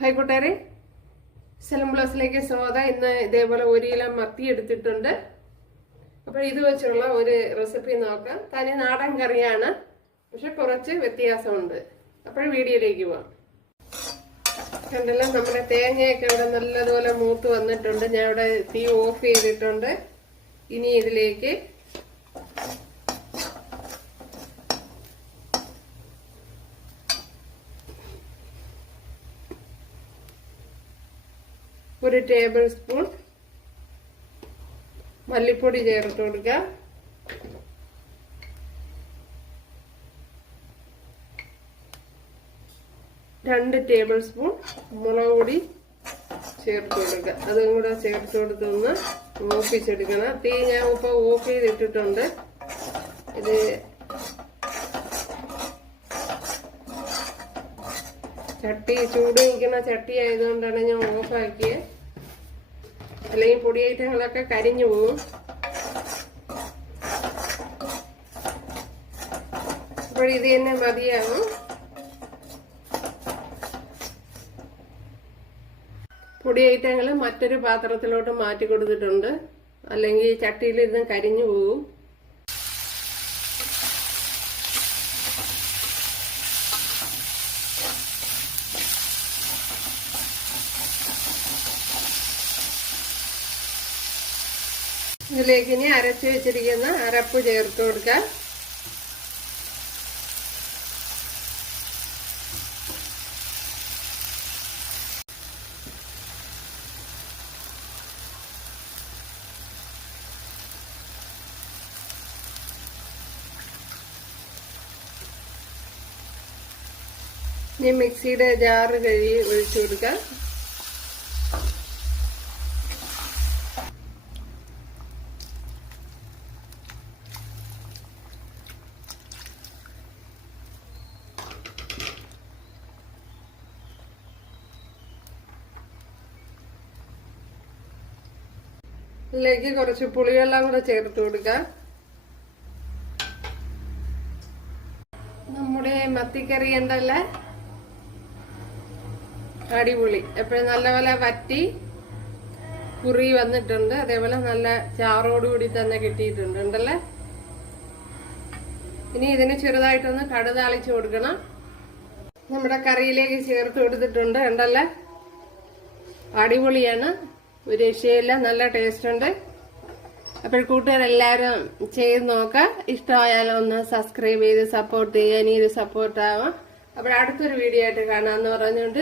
Hi കൂട്ടുകാരെ, സെലം ബ്ലോസിലേക്ക് സ്വാഗതം. ഇന്ന് ഇതേപോലെ 1 കിലോ മത്തി എടുത്തിട്ടുണ്ട്. അപ്പോൾ ഇത് വെച്ചുള്ള ഒരു റെസിപ്പി നോക്കാം. തനി നാടൻ കറിയാണ്, പക്ഷെ കുറച്ച് വ്യത്യാസമുണ്ട്. അപ്പോൾ വീഡിയോയിലേക്ക് പോവാം. കണ്ടല്ലോ, നമ്മുടെ തേങ്ങയൊക്കെ ഇവിടെ നല്ലതുപോലെ മൂത്ത് വന്നിട്ടുണ്ട്. ഞാൻ ഇവിടെ തീ ഓഫ് ചെയ്തിട്ടുണ്ട്. ഇനി ഇതിലേക്ക് ഒരു ടേബിൾ സ്പൂൺ മല്ലിപ്പൊടി ചേർത്ത് കൊടുക്കുക. രണ്ട് ടേബിൾ സ്പൂൺ മുളക് പൊടി ചേർത്ത് കൊടുക്കുക. അതും കൂടെ ചേർത്ത് കൊടുത്തൊന്ന് മൂപ്പിച്ചെടുക്കണം. തീ ഞാൻ ഇപ്പോൾ ഓഫ് ചെയ്തിട്ടിട്ടുണ്ട്. ഇത് ചട്ടി ചൂട് നിൽക്കുന്ന ചട്ടി ആയതുകൊണ്ടാണ് ഞാൻ ഓഫാക്കിയത്. അല്ലെങ്കിൽ പൊടി ഐറ്റങ്ങളൊക്കെ കരിഞ്ഞു പോകും. അപ്പോൾ ഇത് തന്നെ മതിയാകും. പൊടി ഐറ്റങ്ങൾ മറ്റൊരു പാത്രത്തിലോട്ട് മാറ്റി കൊടുത്തിട്ടുണ്ട്, അല്ലെങ്കിൽ ചട്ടിയിലിരുന്ന് കരിഞ്ഞു പോകും. ഇതിലേക്ക് ഇനി അരച്ചു വെച്ചിരിക്കുന്ന അരപ്പ് ചേർത്ത് കൊടുക്കാം. ഇനി മിക്സിയുടെ ജാറ് കഴുകി ഒഴിച്ചു കൊടുക്കാം. ഇതിലേക്ക് കുറച്ച് പുളിവെള്ളം കൂടെ ചേർത്ത് കൊടുക്കാം. നമ്മുടെ മത്തിക്കറി ഉണ്ടല്ലേ, അടിപൊളി. എപ്പോഴും നല്ലപോലെ വറ്റി കുറി വന്നിട്ടുണ്ട്. അതേപോലെ നല്ല ചാറോടുകൂടി തന്നെ കിട്ടിയിട്ടുണ്ട് ഉണ്ടല്ലേ. ഇനി ഇതിന് ചെറുതായിട്ടൊന്ന് കടുതാളിച്ച് കൊടുക്കണം. നമ്മുടെ കറിയിലേക്ക് ചേർത്ത് കൊടുത്തിട്ടുണ്ട് ഉണ്ടല്ലേ. അടിപൊളിയാണ്, ഒരു രക്ഷയില്ല, നല്ല ടേസ്റ്റ് ഉണ്ട്. അപ്പോൾ കൂട്ടുകാരെല്ലാവരും ചെയ്ത് നോക്കാം. ഇഷ്ടമായാലും ഒന്ന് സബ്സ്ക്രൈബ് ചെയ്ത് സപ്പോർട്ട് ചെയ്യുക. ഇനി ഇത് സപ്പോർട്ട് ആവാം. അപ്പോൾ അടുത്തൊരു വീഡിയോ ആയിട്ട് കാണാമെന്ന് പറഞ്ഞുകൊണ്ട്